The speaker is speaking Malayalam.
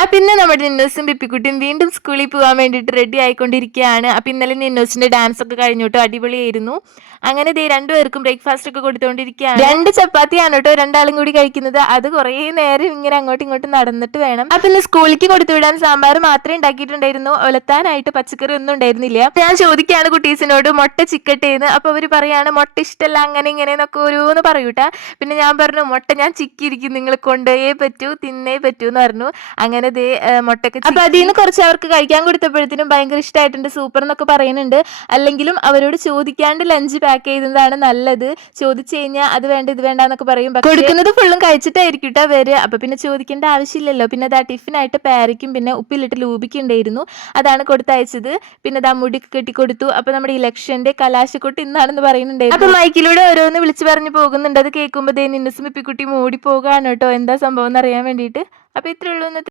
ആ പിന്നെ നമ്മുടെ നിന്നോസും പിപ്പിക്കുട്ടിയും വീണ്ടും സ്കൂളിൽ പോകാൻ വേണ്ടിയിട്ട് റെഡി ആയിക്കൊണ്ടിരിക്കുകയാണ്. അപ്പം ഇന്നലെ നിന്നോസിന്റെ ഡാൻസ് ഒക്കെ കഴിഞ്ഞു കേട്ടോ അടിപൊളിയായിരുന്നു. അങ്ങനെ ദേ രണ്ടുപേർക്കും ബ്രേക്ക്ഫാസ്റ്റ് ഒക്കെ കൊടുത്തുകൊണ്ടിരിക്കുകയാണ് രണ്ട് ചപ്പാത്തിയാണ് കേട്ടോ രണ്ടാളും കൂടി കഴിക്കുന്നത്. അത് കുറേ നേരം ഇങ്ങനെ അങ്ങോട്ടും ഇങ്ങോട്ടും നടന്നിട്ട് വേണം. അപ്പം ഇന്ന് സ്കൂളിലേക്ക് കൊടുത്തു വിടാൻ സാമ്പാർ മാത്രമേ ഉണ്ടാക്കിയിട്ടുണ്ടായിരുന്നു. ഒലത്താനായിട്ട് പച്ചക്കറി ഒന്നും ഉണ്ടായിരുന്നില്ല. അപ്പൊ ഞാൻ ചോദിക്കുകയാണ് കുട്ടീസിനോട് മുട്ട ചിക്കട്ടേന്ന്? അപ്പൊ അവർ പറയാണ് മുട്ട ഇഷ്ടമല്ല അങ്ങനെ ഇങ്ങനെ എന്നൊക്കെ ഓരോന്ന് പറയൂട്ടാ പിന്നെ ഞാൻ പറഞ്ഞു മുട്ട ഞാൻ ചിക്കിയിരിക്കും നിങ്ങൾ കൊണ്ടുപോയേ പറ്റൂ തിന്നേ പറ്റൂ എന്ന് പറഞ്ഞു. അങ്ങനെ ദേ മുട്ടക്ക് അപ്പൊ അതിൽ നിന്ന് കുറച്ച് അവർക്ക് കഴിക്കാൻ കൊടുത്തപ്പോഴത്തേനും ഭയങ്കര ഇഷ്ടമായിട്ടുണ്ട് സൂപ്പർ എന്നൊക്കെ പറയുന്നുണ്ട്. അല്ലെങ്കിലും അവരോട് ചോദിക്കാണ്ട് ലഞ്ച് പാക്ക് ചെയ്തതാണ് നല്ലത്. ചോദിച്ചു കഴിഞ്ഞാൽ അത് വേണ്ട ഇത് വേണ്ട എന്നൊക്കെ പറയും. കൊടുക്കുന്നത് ഫുള്ളും കഴിച്ചിട്ടായിരിക്കും കേട്ടോ വരിക അപ്പൊ പിന്നെ ചോദിക്കേണ്ട ആവശ്യമില്ലല്ലോ. പിന്നെ അതാ ടിഫിനായിട്ട് പാരയ്ക്കും പിന്നെ ഉപ്പിലിട്ട് ലൂപിക്കുണ്ടായിരുന്നു അതാണ് കൊടുത്തയച്ചത്. പിന്നെ ദാ മുടി കെട്ടിക്കൊടുത്തു. അപ്പൊ നമ്മുടെ ഇലക്ഷന്റെ കലാശക്കൊട്ട് ഇന്നാണെന്ന് പറയുന്നുണ്ടായിരുന്നു. അപ്പൊ മൈക്കിലൂടെ ഓരോന്ന് വിളിച്ചു പറഞ്ഞു പോകുന്നുണ്ട്. അത് കേൾക്കുമ്പോൾ ദേ നിന്നസും ഇപ്പിക്കുട്ടി മൂടി പോകാണ് കേട്ടോ. എന്താ സംഭവം എന്ന് അറിയാൻ വേണ്ടിയിട്ട്. അപ്പൊ ഇത്രയുള്ളൂ